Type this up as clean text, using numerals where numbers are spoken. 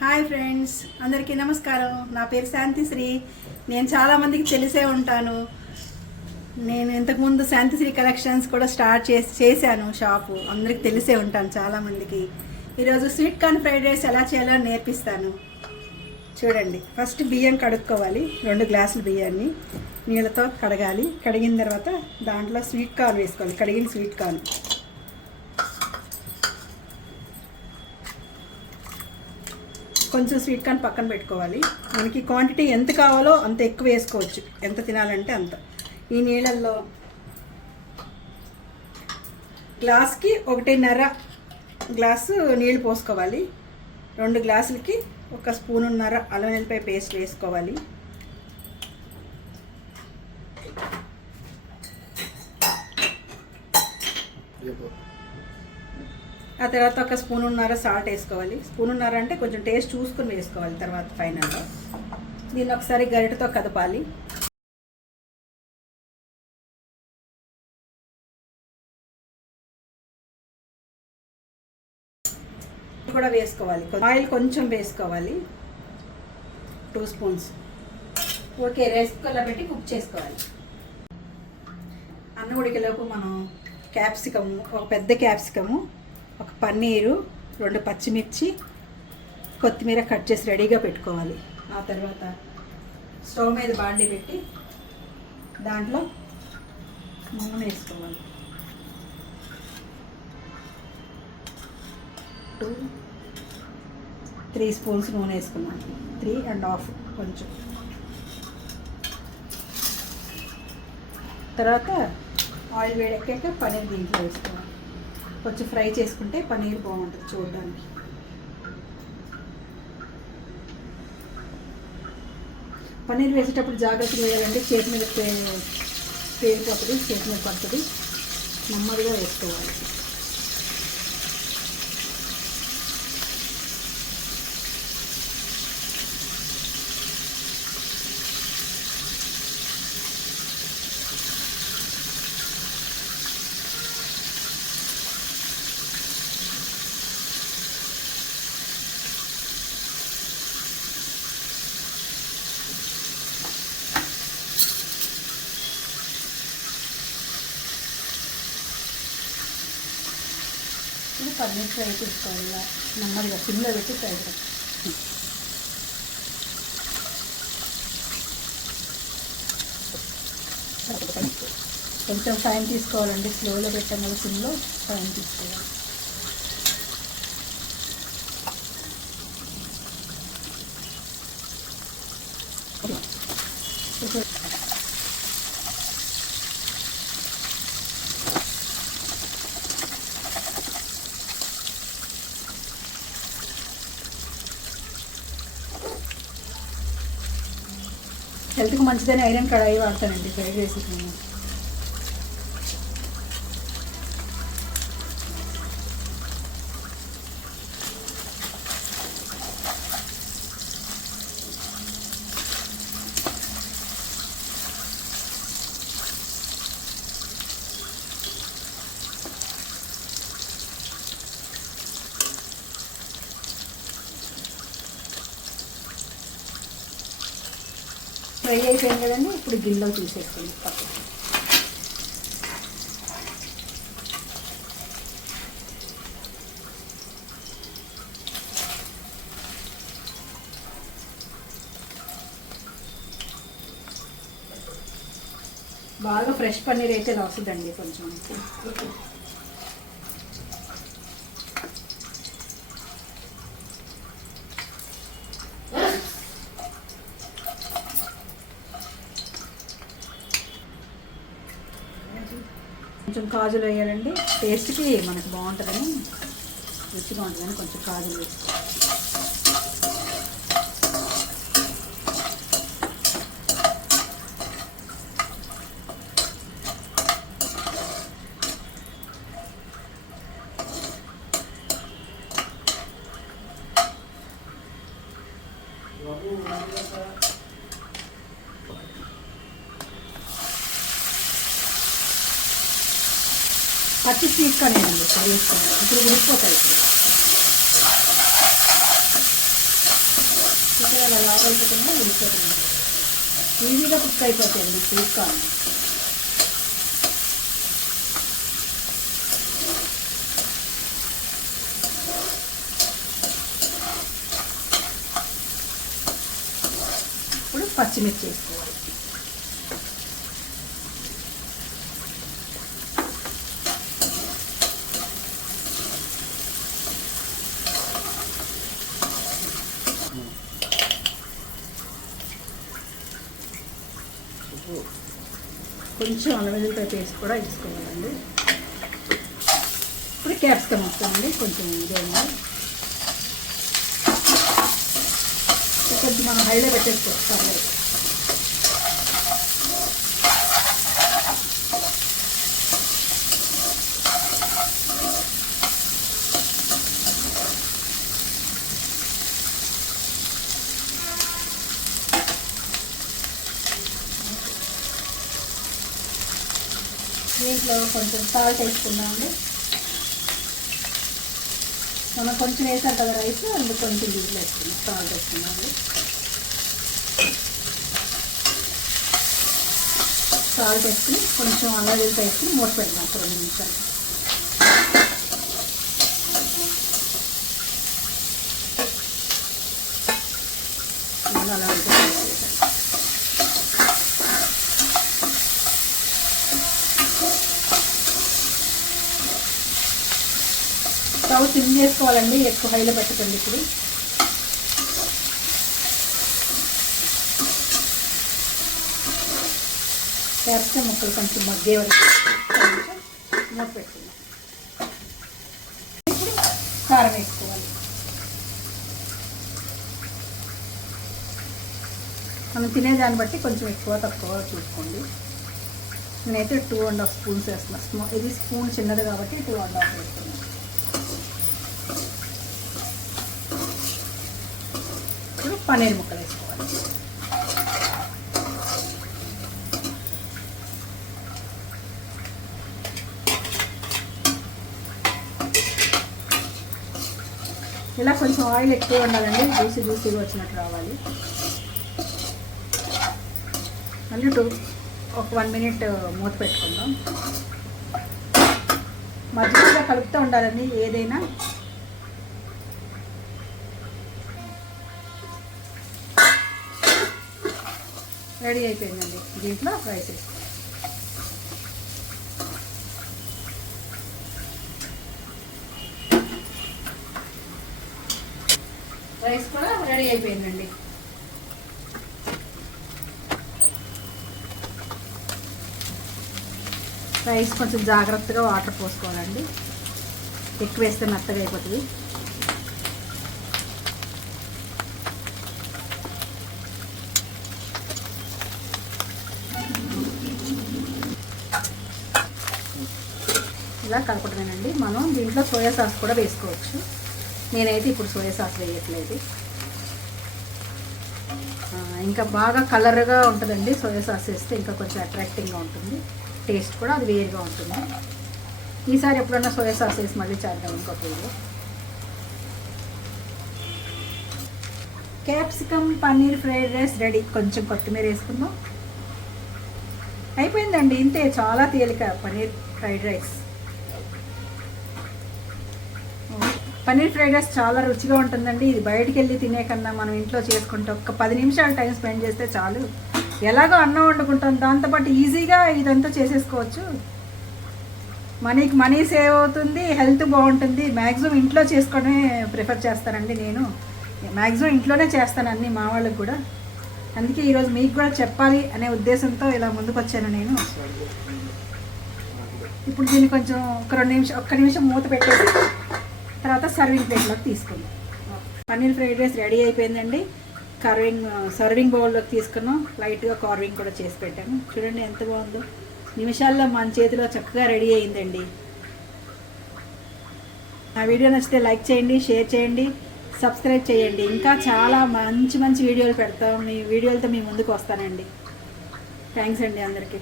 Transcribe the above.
Hi friends, అందరికీ నమస్కారం. నా పేరు శాంతిశ్రీ. నేను చాలామందికి తెలిసే ఉంటాను. నేను ఇంతకుముందు శాంతిశ్రీ కలెక్షన్స్ కూడా స్టార్ట్ చేశాను షాపు. అందరికి తెలిసే ఉంటాను చాలామందికి. ఈరోజు స్వీట్ కార్న్ ఫ్రైడ్ రైస్ ఎలా చేయాలో నేర్పిస్తాను. చూడండి, ఫస్ట్ బియ్యం కడుక్కోవాలి. 2 గ్లాసులు బియ్యాన్ని నీళ్ళతో కడగాలి. కడిగిన తర్వాత దాంట్లో స్వీట్ కార్న్ వేసుకోవాలి. కడిగిన స్వీట్ కార్న్ కొంచెం స్వీట్ కార్న్ పక్కన పెట్టుకోవాలి. మనకి క్వాంటిటీ ఎంత కావాలో అంత ఎక్కువ వేసుకోవచ్చు, ఎంత తినాలంటే అంత. ఈ నీళ్ళల్లో గ్లాస్కి 1.5 గ్లాసు నీళ్ళు పోసుకోవాలి. 2 గ్లాసులకి 1 స్పూనున్నర అల్లం వెల్లిపాయ పేస్ట్ వేసుకోవాలి. ఆ తర్వాత 1 స్పూనున్నర సాల్ట్ వేసుకోవాలి. స్పూనున్నర అంటే కొంచెం టేస్ట్ చూసుకుని వేసుకోవాలి. తర్వాత ఫైనల్గా దీన్ని ఒకసారి గరిటెతో కదపాలి. కూడా వేసుకోవాలి. ఆయిల్ కొంచెం వేసుకోవాలి, 2 స్పూన్స్. ఓకే, రైస్ కుక్కర్లో పెట్టి కుక్ చేసుకోవాలి. అన్నం ఉడికేలోపు మనం క్యాప్సికము, ఒక పెద్ద క్యాప్సికము, ఒక పన్నీరు, 2 పచ్చిమిర్చి, కొత్తిమీర కట్ చేసి రెడీగా పెట్టుకోవాలి. ఆ తర్వాత స్టవ్ మీద బాండీ పెట్టి దాంట్లో నూనె వేసుకోవాలి. 2-3 స్పూన్స్ నూనె వేసుకున్నాను. 3.5 కొంచెం. తర్వాత ఆయిల్ వేడెక్కాక పన్నీర్ దీంట్లో వేసుకోవాలి. కొంచెం ఫ్రై చేసుకుంటే పన్నీర్ బాగుంటుంది చూడడానికి. పన్నీర్ వేసేటప్పుడు జాగ్రత్తగా వేయాలంటే చేతి మీద పేలిపోతుంది, చేతి మీద పడుతుంది. నెమ్మదిగా వేసుకోవాలి. పన్నీర్ ఫ్రై చేసుకోవాలి. నెమ్మదిగా సిమ్లో పెట్టి ఫ్రై చేయాలి. కొంచెం టైం తీసుకోవాలండి. స్లోలో పెట్టాం కదా, సిమ్లో టైం తీసుకోవాలి. హెల్త్కి మంచిదని ఐరన్ కడాయి వాడతానండి ఫ్రైడ్ రైస్కి నేను. ఫ్రై అయిపోయింది కదండి, ఇప్పుడు గిన్నెలో తీసేసుకోండి పక్కన. బాగా ఫ్రెష్ పన్నీర్ అయితే రాస్తుందండి కొంచెం. కొంచెం కాజులు వేయాలండి, టేస్ట్కి మనకు బాగుంటుందని, రుచిగా ఉంటుందని కొంచెం కాజులు వేసుకోవాలి. పచ్చి స్వీట్ కార్న్ వేసుకోండి. ఇప్పుడు ఉడికిపోతాయి. ఇప్పుడు చక్కగా అలా లోపలిపోతున్నా ఉడికిపోతుంది. ఈజీగా కుక్ అయిపోతాయండి స్వీట్ కార్న్. ఇప్పుడు పచ్చిమిర్చి వేసుకోవాలి. కొంచెం అల్లం వెల్లుల్లిపాయ పేస్ట్ కూడా వేసుకోవాలండి. ఇప్పుడు క్యాప్సికమ్ వస్తామండి, కొంచెం ఇదేమో కొంచెం మనం హైలో పెట్టేసుకోవాలి. దీంట్లో కొంచెం సాల్ట్ వేసుకున్నామండి. మనం కొంచెం వేసాం కదా రైస్, అందుకు కొంచెం దీంట్లో వేసుకున్నాం, సాల్ట్ వేసుకున్నామండి. సాల్ట్ వేసుకుని కొంచెం అల్లం వెల్లుల్లి వేసుకుని మూత పెడతాం 2 నిమిషాలు. అలా స్టవ్ సిమ్ చేసుకోవాలండి, ఎక్కువ హైలో పెట్టకండి. ఇప్పుడు క్యాప్సికమ్ ముక్కలు కొంచెం మగ్గే వరకు మూత పెట్టుకుందాం. ఇప్పుడు కారం వేసుకోవాలి. మనం తినేదాన్ని బట్టి కొంచెం ఎక్కువ తక్కువ చూసుకోండి. నేనైతే 2.5 స్పూన్స్ వేస్తున్నాను. ఇది స్పూన్ చిన్నది కాబట్టి 2.5 వేస్తున్నాను. ఇప్పుడు పన్నీర్ ముక్కలు వేసుకోవాలి. ఇలా కొంచెం ఆయిల్ ఎక్కువ ఉండాలండి, జ్యూసీగా వచ్చినట్టు రావాలి. మళ్ళీ ఒక 1 మినిట్ మూత పెట్టుకుందాం. మధ్యలో కలుపుతూ ఉండాలండి ఏదైనా. రెడీ అయిపోయిందండి. దీంట్లో రైస్ వేసుకోవాలి. రైస్ కూడా రెడీ అయిపోయిందండి. రైస్ కొంచెం జాగ్రత్తగా వాటర్ పోసుకోవాలండి, ఎక్కువ వేస్తే మెత్తగా అయిపోతుంది. ఇలా కలపడమేనండి. మనం దీంట్లో సోయా సాస్ కూడా వేసుకోవచ్చు. నేనైతే ఇప్పుడు సోయా సాస్ వేయట్లేదు. ఇంకా బాగా కలర్గా ఉంటుందండి సోయా సాస్ వేస్తే, ఇంకా కొంచెం అట్రాక్టింగ్గా ఉంటుంది. టేస్ట్ కూడా అది వేరుగా ఉంటుంది. ఈసారి ఎప్పుడన్నా సోయా సాస్ వేసి మళ్ళీ చేద్దాం ఇంకొక video. Capsicum paneer fried rice ready. కొంచెం కొత్తిమీర వేసుకుందాం. అయిపోయిందండి, ఇంతే. చాలా తేలిక paneer fried rice. Paneer fried rice చాలా రుచిగా ఉంటుందండి. ఇది బయటికి వెళ్ళి తినే కన్నా మనం ఇంట్లో చేసుకుంటే ఒక 10 నిమిషాలు టైం స్పెండ్ చేస్తే చాలు. ఎలాగో అన్నం వండుకుంటాం, దాంతోపాటు ఈజీగా ఇదంతా చేసేసుకోవచ్చు. మనీ సేవ్ అవుతుంది, హెల్త్ బాగుంటుంది. మ్యాక్సిమం ఇంట్లో చేసుకోవడమే ప్రిఫర్ చేస్తానండి. నేను మ్యాక్సిమం ఇంట్లోనే చేస్తాను అన్నీ, మా వాళ్ళకి కూడా. అందుకే ఈరోజు మీకు కూడా చెప్పాలి అనే ఉద్దేశంతో ఇలా ముందుకు వచ్చాను నేను. ఇప్పుడు దీన్ని కొంచెం ఒక్క నిమిషం మూత పెట్టేసి తర్వాత సర్వింగ్ ప్లేట్లోకి తీసుకుందాం. పన్నీర్ ఫ్రైడ్ రైస్ రెడీ అయిపోయిందండి. సర్వింగ్ బౌల్లోకి తీసుకున్నాం. లైట్గా కార్వింగ్ కూడా చేసి పెట్టాను. చూడండి ఎంత బాగుందో. నిమిషాల్లో మన చేతిలో చక్కగా రెడీ అయిందండి. నా వీడియో నచ్చితే లైక్ చేయండి, షేర్ చేయండి, సబ్స్క్రైబ్ చేయండి. ఇంకా చాలా మంచి వీడియోలు పెడతాం. మీ వీడియోలతో మీ ముందుకు వస్తానండి. థ్యాంక్స్ అండి అందరికీ.